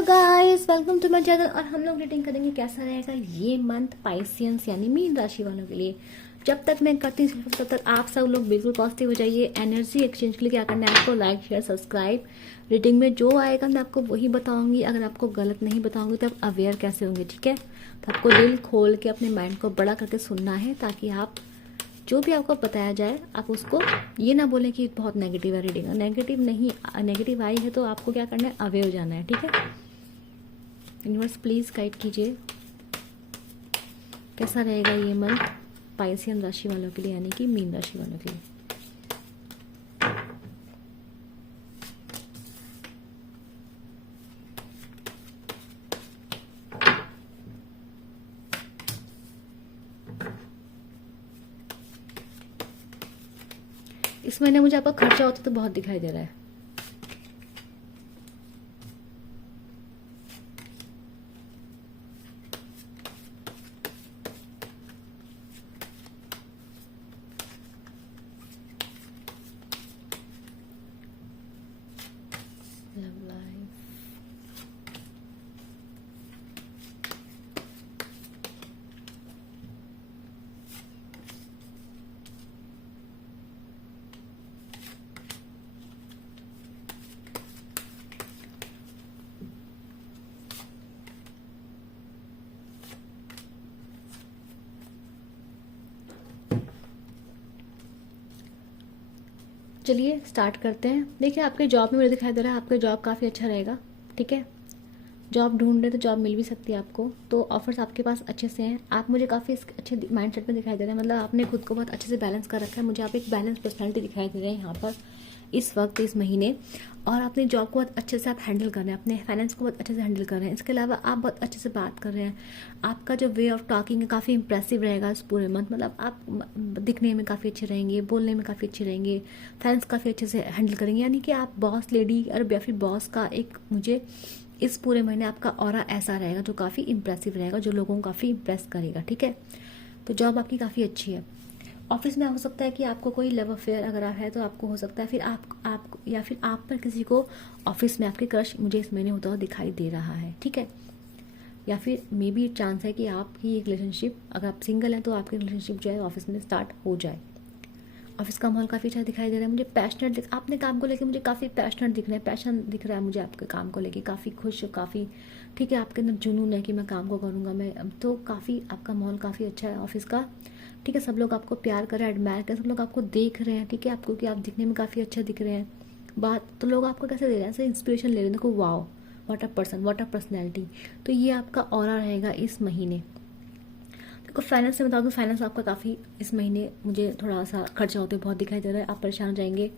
Hello guys, welcome to my channel. और हम लोग रीडिंग करेंगे कैसा रहेगा ये मंथ पाइसियंस यानी मीन राशि वालों के लिए। जब तक मैं करती हूँ तब तक आप सब लोग बिल्कुल पॉजिटिव हो जाइए। एनर्जी एक्सचेंज के लिए क्या करना है आपको, लाइक शेयर सब्सक्राइब। रीडिंग में जो आएगा मैं आपको वही बताऊंगी। अगर आपको गलत नहीं बताऊंगी तो आप अवेयर कैसे होंगे, ठीक है। तो आपको दिल खोल के अपने माइंड को बड़ा करके सुनना है, ताकि आप जो भी आपको बताया जाए आप उसको ये ना बोलें कि बहुत नेगेटिव है रीडिंग। नेगेटिव नहीं, नेगेटिव आई है तो आपको क्या करना है, अवे हो जाना है, ठीक है। यूनिवर्स प्लीज गाइड कीजिए कैसा रहेगा ये मंथ पाइसियन राशि वालों के लिए यानी कि मीन राशि वालों के लिए। इस महीने मुझे आपका खर्चा होता तो बहुत दिखाई दे रहा है। लव लाइफ, चलिए स्टार्ट करते हैं। देखिए आपके जॉब में मुझे दिखाई दे रहा है आपका जॉब काफ़ी अच्छा रहेगा, ठीक है। जॉब ढूंढ रहे तो जॉब मिल भी सकती है आपको, तो ऑफर्स आपके पास अच्छे से हैं। आप मुझे काफ़ी अच्छे माइंड सेट में दिखाई दे रहे हैं, मतलब आपने खुद को बहुत अच्छे से बैलेंस कर रखा है। मुझे आप एक बैलेंस पर्सनैलिटी दिखाई दे रहे हैं यहाँ पर इस वक्त इस महीने। और अपने जॉब को बहुत अच्छे से आप हैंडल कर रहे हैं, अपने फाइनेंस को बहुत अच्छे से हैंडल कर रहे हैं। इसके अलावा आप बहुत अच्छे से बात कर रहे हैं। आपका जो वे ऑफ टॉकिंग है काफ़ी इंप्रेसिव रहेगा इस पूरे मंथ। मतलब आप दिखने में काफ़ी अच्छे रहेंगे, बोलने में काफ़ी अच्छे रहेंगे, फाइनेंस काफ़ी अच्छे से हैंडल करेंगे। यानी कि आप बॉस लेडी और या फिर बॉस का एक मुझे इस पूरे महीने आपका ऑरा ऐसा रहेगा जो काफ़ी इंप्रेसिव रहेगा, जो लोगों को काफ़ी इंप्रेस करेगा, ठीक है। तो जॉब आपकी काफ़ी अच्छी है। ऑफिस में हो सकता है कि आपको कोई लव अफेयर अगर आप है तो आपको हो सकता है फिर आप या फिर आप पर किसी को ऑफिस में आपके क्रश मुझे इस महीने होता हुआ दिखाई दे रहा है, ठीक है। या फिर मे बी चांस है कि आपकी एक रिलेशनशिप, अगर आप सिंगल हैं तो आपकी रिलेशनशिप जो है ऑफिस में स्टार्ट हो जाए। ऑफिस का माहौल काफ़ी अच्छा दिखाई दे रहा है मुझे। पैशनेट आपने काम को लेके मुझे काफ़ी पैशनेट दिख रहे हैं, पैशन दिख रहा है मुझे आपके काम को लेके, काफ़ी खुश, काफ़ी ठीक है। आपके अंदर जुनून है कि मैं काम को करूँगा मैं, तो काफ़ी आपका माहौल काफ़ी अच्छा है ऑफिस का, ठीक है। सब लोग आपको प्यार कर रहे हैं, एडमायर कर, सब लोग आपको देख रहे हैं, ठीक है। आपको कि आप दिखने में काफ़ी अच्छा दिख रहे हैं। बात तो लोग आपको कैसे दे रहे हैं, ऐसे इंस्पिरेशन ले रहे हैं, देखो wow what a person, what a personality. तो ये आपका ऑरा रहेगा इस महीने। देखो फाइनेंस से बता दूँ, फाइनेंस आपका काफ़ी इस महीने मुझे थोड़ा सा खर्चा होते बहुत दिखाई दे रहा है। आप परेशान हो जाएंगे,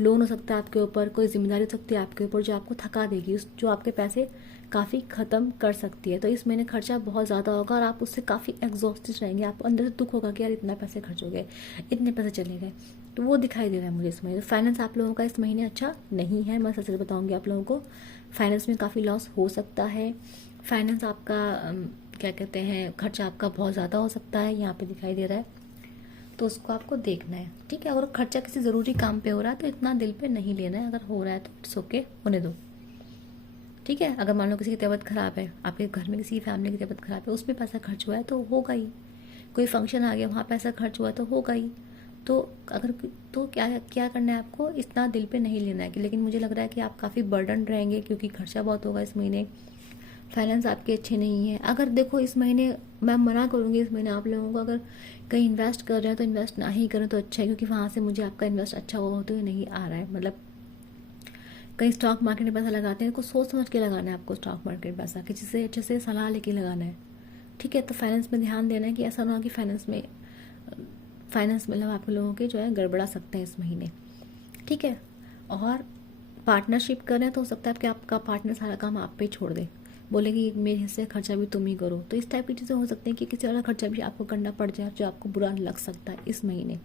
लोन हो सकता है आपके ऊपर, कोई जिम्मेदारी हो सकती है आपके ऊपर जो आपको थका देगी, जो आपके पैसे काफ़ी ख़त्म कर सकती है। तो इस महीने खर्चा बहुत ज़्यादा होगा और आप उससे काफ़ी एग्जॉस्टेड रहेंगे। आपको अंदर से दुख होगा कि यार इतना पैसे खर्च हो गए, इतने पैसे चले गए। तो वो दिखाई दे रहा है मुझे इस महीने। फाइनेंस आप लोगों का इस महीने अच्छा नहीं है, मैं सच बताऊँगी आप लोगों को। फाइनेंस में काफ़ी लॉस हो सकता है। फाइनेंस आपका क्या कहते हैं, खर्चा आपका बहुत ज़्यादा हो सकता है, यहाँ पे दिखाई दे रहा है। तो उसको आपको देखना है, ठीक है। और खर्चा किसी ज़रूरी काम पे हो रहा है तो इतना दिल पे नहीं लेना है। अगर हो रहा है तो इट्स ओके, होने दो, ठीक है। अगर मान लो किसी की तबीयत खराब है, आपके घर में किसी की फैमिली की तबीयत खराब है, उसमें पैसा खर्च हुआ है तो होगा ही। कोई फंक्शन आ गया वहाँ पैसा खर्च हुआ है तो होगा ही। तो अगर तो क्या क्या करना है आपको, इतना दिल पे नहीं लेना है कि, लेकिन मुझे लग रहा है कि आप काफ़ी बर्डन रहेंगे क्योंकि खर्चा बहुत होगा इस महीने। फाइनेंस आपके अच्छे नहीं है। अगर देखो इस महीने मैं मना करूँगी इस महीने आप लोगों को, अगर कहीं इन्वेस्ट कर रहे हैं तो इन्वेस्ट ना ही करें तो अच्छा है, क्योंकि वहाँ से मुझे आपका इन्वेस्ट अच्छा हुआ होते हुए नहीं आ रहा है। मतलब कहीं स्टॉक मार्केट में पैसा लगाते हैं, कुछ सोच समझ के लगाना है आपको स्टॉक मार्केट में पैसा, किसी से अच्छे से सलाह लेके लगाना है, ठीक है। तो फाइनेंस में ध्यान देना है कि ऐसा ना हो कि फाइनेंस मतलब आप लोगों के जो है गड़बड़ा सकते हैं इस महीने, ठीक है। और पार्टनरशिप कर रहे हैं तो हो सकता है कि आपका पार्टनर सारा काम आप पे छोड़ दे, बोले कि मेरे हिस्से खर्चा भी तुम ही करो। तो इस टाइप की चीज़ें हो सकती हैं कि किसी और खर्चा भी आपको करना पड़ जाए जो आपको बुरा लग सकता है इस महीने।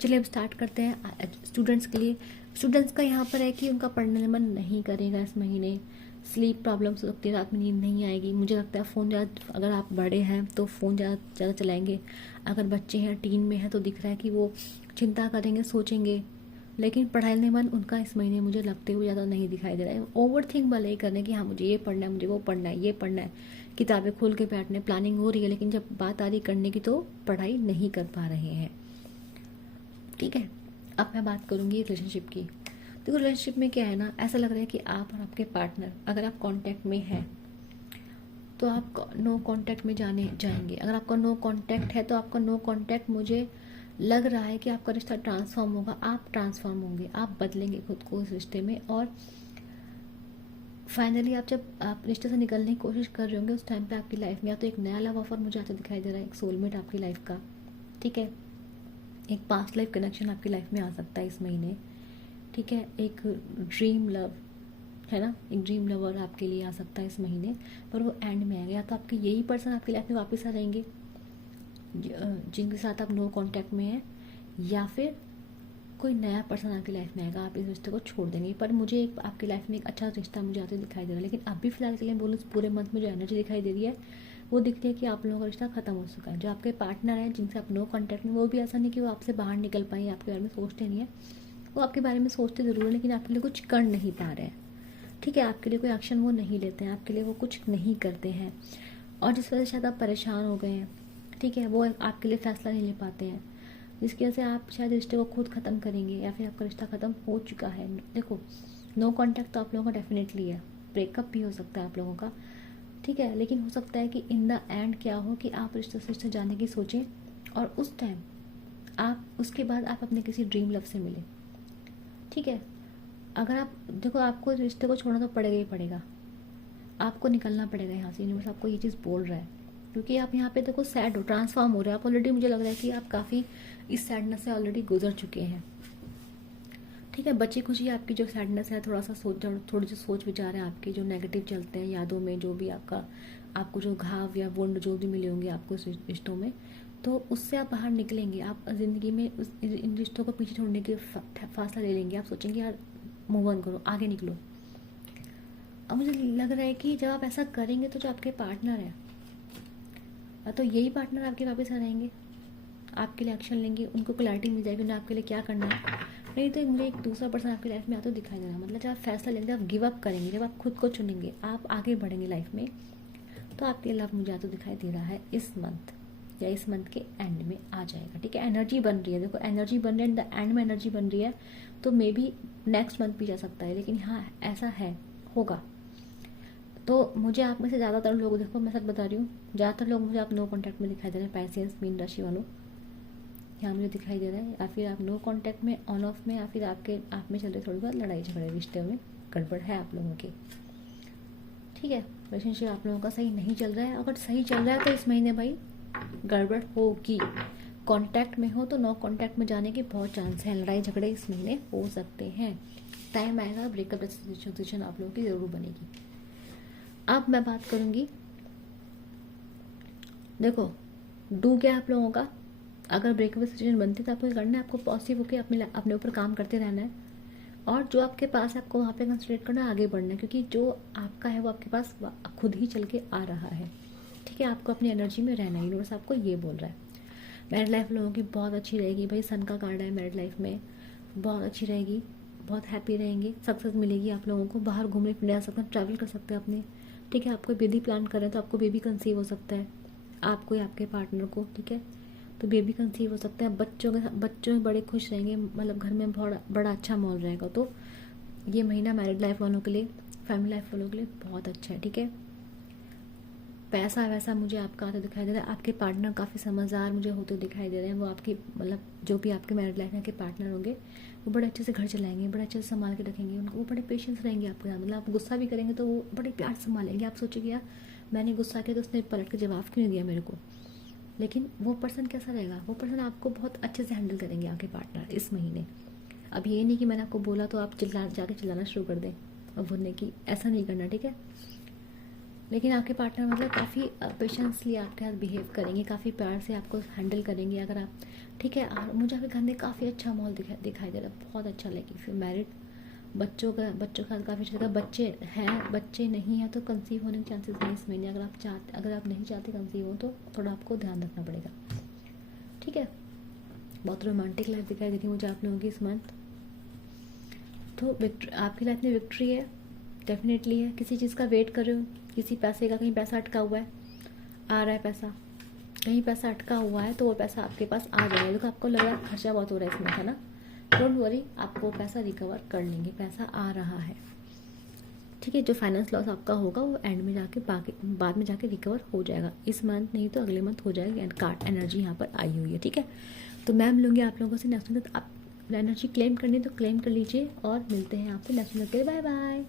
चलिए अब स्टार्ट करते हैं स्टूडेंट्स के लिए। स्टूडेंट्स का यहाँ पर है कि उनका पढ़ने में मन नहीं करेगा इस महीने। स्लीप प्रॉब्लम्स हो सकती है, रात में नींद नहीं आएगी। मुझे लगता है फ़ोन ज़्यादा, अगर आप बड़े हैं तो फ़ोन ज़्यादा चलाएंगे। अगर बच्चे हैं टीन में हैं तो दिख रहा है कि वो चिंता करेंगे, सोचेंगे, लेकिन पढ़ाई मन उनका इस महीने मुझे लगते हुए ज़्यादा नहीं दिखाई दे रहा है। ओवर थिंक भले ही करने की, हाँ मुझे ये पढ़ना है, मुझे वो पढ़ना है, ये पढ़ना है, किताबें खोल के बैठने, प्लानिंग हो रही है, लेकिन जब बात आ रही करने की तो पढ़ाई नहीं कर पा रहे हैं। ठीक है, अब मैं बात करूँगी रिलेशनशिप की। देखो रिलेशनशिप में क्या है ना, ऐसा लग रहा है कि आप और आपके पार्टनर अगर आप कांटेक्ट में हैं तो आप नो कांटेक्ट में जाएंगे। अगर आपका नो कांटेक्ट है तो आपका नो कांटेक्ट, मुझे लग रहा है कि आपका रिश्ता ट्रांसफॉर्म होगा, आप ट्रांसफॉर्म होंगे, आप बदलेंगे खुद को इस रिश्ते में। और फाइनली जब आप रिश्ते से निकलने की कोशिश कर रहे होंगे उस टाइम पे आपकी लाइफ में या तो एक नया लव ऑफर मुझे आता दिखाई दे रहा है, एक सोलमेट आपकी लाइफ का, ठीक है, एक पास्ट लाइफ कनेक्शन आपकी लाइफ में आ सकता है इस महीने, ठीक है, एक ड्रीम लव है ना, एक ड्रीम लवर आपके लिए आ सकता है इस महीने, पर वो एंड में आएगा। या तो आपके यही पर्सन आपकी लाइफ में वापस आ जाएंगे जिनके साथ आप नो कांटेक्ट में हैं, या फिर कोई नया पर्सन आपकी लाइफ में आएगा, आप इस रिश्ते को छोड़ देंगे। पर मुझे एक आपकी लाइफ में एक अच्छा रिश्ता मुझे आते दिखाई दे रहा है, लेकिन अभी फिलहाल के लिए बोलूँ पूरे मंथ में जो एनर्जी दिखाई दे रही है वो दिखती है कि आप लोगों का रिश्ता खत्म हो चुका है। जो आपके पार्टनर हैं जिनसे आप नो कांटेक्ट में, वो भी ऐसा नहीं कि वो आपसे बाहर निकल पाए, आपके बारे में सोचते नहीं है, वो आपके बारे में सोचते ज़रूर है लेकिन आपके लिए कुछ कर नहीं पा रहे हैं। ठीक है, आपके लिए कोई एक्शन वो नहीं लेते हैं, आपके लिए वो कुछ नहीं करते हैं, और जिस वजह से शायद आप परेशान हो गए हैं। ठीक है, वो आपके लिए फैसला नहीं ले पाते हैं, जिसकी वजह से आप शायद रिश्ते को खुद ख़त्म करेंगे या फिर आपका रिश्ता ख़त्म हो चुका है। देखो नो कांटेक्ट तो आप लोगों का डेफिनेटली है, ब्रेकअप भी हो सकता है आप लोगों का, ठीक है, लेकिन हो सकता है कि इन द एंड क्या हो कि आप रिश्ते से रिश्ते जाने की सोचें और उस टाइम आप उसके बाद आप अपने किसी ड्रीम लव से मिलें। ठीक है, अगर आप देखो आपको रिश्ते को छोड़ना तो पड़ेगा ही पड़ेगा, आपको निकलना पड़ेगा यहाँ से, यूनिवर्स आपको ये चीज़ बोल रहा है, क्योंकि आप यहाँ पे देखो सैड हो, ट्रांसफॉर्म हो रहे हैं आप ऑलरेडी। मुझे लग रहा है कि आप काफ़ी इस सैडनेस से ऑलरेडी गुजर चुके हैं। ठीक है, बची खुची आपकी जो सैडनेस है, थोड़ा सा थोड़ी सी सोच विचार है आपके जो नेगेटिव चलते हैं यादों में, जो भी आपको जो घाव या वुंड जो भी मिले होंगे आपको इस रिश्तों में, तो उससे आप बाहर निकलेंगे। आप ज़िंदगी में इन रिश्तों को पीछे छोड़ने के फासला ले लेंगे। आप सोचेंगे यार मूव ऑन करो, आगे निकलो। अब मुझे लग रहा है कि जब आप ऐसा करेंगे तो जो आपके पार्टनर है तो यही पार्टनर आपके वापस आ जाएंगे, आपके लिए एक्शन लेंगे, उनको क्लैरिटी मिल जाएगी उन्हें आपके लिए क्या करना है। नहीं तो मुझे एक दूसरा पर्सन आपकी लाइफ में आता दिखाई दे रहा है। मतलब जब आप फैसला लेंगे, आप गिव अप करेंगे, जब आप खुद को चुनेंगे, आप आगे बढ़ेंगे लाइफ में, तो आपके लव मुझे आता दिखाई दे रहा है इस मंथ या इस मंथ के एंड में आ जाएगा। ठीक है, एनर्जी बन रही है, देखो एनर्जी बन रही है, द एंड में एनर्जी बन रही है, तो मे बी नेक्स्ट मंथ भी जा सकता है, लेकिन हाँ ऐसा है, होगा। तो मुझे आप में से ज़्यादातर लोग, देखो मैं सच बता रही हूँ, ज़्यादातर लोग मुझे आप नो कॉन्टैक्ट में दिखाई दे रहे हैं, पैसियंस मीन राशि वालों, यहाँ मुझे दिखाई दे रहा है, या फिर आप नो कांटेक्ट में, ऑन ऑफ में, या फिर आप में चल रहे थोड़ी बहुत लड़ाई झगड़े, रिश्ते में गड़बड़ है आप लोगों की। ठीक है, रिलेशनशिप आप लोगों का सही नहीं चल रहा है। अगर सही चल रहा है तो इस महीने भाई गड़बड़ होगी। कांटेक्ट में हो तो नो कांटेक्ट में जाने के बहुत चांस हैं, लड़ाई झगड़े इस महीने हो सकते हैं। टाइम आएगा, ब्रेकअप सिचुएशन आप लोगों की ज़रूर बनेगी। अब मैं बात करूँगी, देखो डू क्या आप लोगों का, अगर ब्रेकअप सिचुएशन बनती है तो आपको करना है, आपको पॉजिटिव होकर अपने ऊपर काम करते रहना है, और जो आपके पास है आपको वहाँ पे कंसंट्रेट करना है, आगे बढ़ना है, क्योंकि जो आपका है वो आपके पास खुद ही चल के आ रहा है। ठीक है, आपको अपनी एनर्जी में रहना है, यूनिवर्स आपको ये बोल रहा है। मैरिड लाइफ लोगों की बहुत अच्छी रहेगी भाई, सन का कार्ड है मैरिड लाइफ में, बहुत अच्छी रहेगी, बहुत हैप्पी रहेंगे, सक्सेस मिलेगी आप लोगों को, बाहर घूमने फिरने आ सकते हैं, ट्रैवल कर सकते हैं अपने। ठीक है, आपको बेबी प्लान करें तो आपको बेबी कंसीव हो सकता है, आपको या आपके पार्टनर को। ठीक है, तो बेबी कंसीव हो सकता है, बच्चों में बड़े खुश रहेंगे, मतलब घर में बड़ा अच्छा माहौल रहेगा। तो ये महीना मैरिड लाइफ वालों के लिए, फैमिली लाइफ वालों के लिए बहुत अच्छा है। ठीक है, पैसा वैसा मुझे आपका आता दिखाई दे रहा है, आपके पार्टनर काफ़ी समझदार मुझे होते दिखाई दे रहे हैं, वो आपकी मतलब जो भी आपके मैरिड लाइफ में के पार्टनर होंगे वो बड़े अच्छे से घर चलाएंगे, बड़े अच्छे से संभाल के रखेंगे उनको, वो बड़े पेशेंस रहेंगे आपके साथ। मतलब आप गुस्सा भी करेंगे तो वो बड़े प्यार से संभालेंगे। आप सोचेंगे यार मैंने गुस्सा किया तो उसने पलट के जवाब क्यों नहीं दिया मेरे को, लेकिन वो पर्सन कैसा रहेगा, वो पर्सन आपको बहुत अच्छे से हैंडल करेंगे आपके पार्टनर इस महीने। अब ये नहीं कि मैंने आपको बोला तो आप जाके चिल्लाना शुरू कर दें और बोलने की, ऐसा नहीं करना। ठीक है, लेकिन आपके पार्टनर मतलब काफ़ी पेशेंसली आपके साथ बिहेव करेंगे, काफ़ी प्यार से आपको हैंडल करेंगे अगर आप। ठीक है, और मुझे आपके घर में काफ़ी अच्छा माहौल दिखाई दे रहा है, बहुत अच्छा लगे। फिर मैरिड बच्चों के साथ काफ़ी अच्छा लगा। बच्चे नहीं हैं तो कंसीव होने के चांसेस हैं इस महीने। अगर आप नहीं चाहते कंसीव हो तो थोड़ा आपको ध्यान रखना पड़ेगा। ठीक है, बहुत रोमांटिक लाइफ दिखाई दे रही है मुझे आप लोगों की इस मंथ। तो आपकी लाइफ में विक्ट्री है, डेफिनेटली है। किसी चीज़ का वेट कर रहे हो, किसी पैसे का, कहीं पैसा अटका हुआ है, आ रहा है पैसा, कहीं पैसा अटका हुआ है तो वो पैसा आपके पास आ जाएगा। देखो आपको लग रहा है खर्चा बहुत हो रहा है इसमें, है ना, डोंट वरी, आपको पैसा रिकवर कर लेंगे, पैसा आ रहा है, ठीक है। जो फाइनेंस लॉस आपका होगा वो एंड में जाके बाद में जाके रिकवर हो जाएगा, इस मंथ नहीं तो अगले मंथ हो जाएगी। एंड कार्ड एनर्जी यहाँ पर आई हुई है, ठीक है। तो मैम लूँगी आप लोगों से नेक्स्ट मंथ। आप एनर्जी क्लेम करनी है तो क्लेम कर लीजिए और मिलते हैं आपसे नेक्स्ट मंथ के लिए। Bye bye.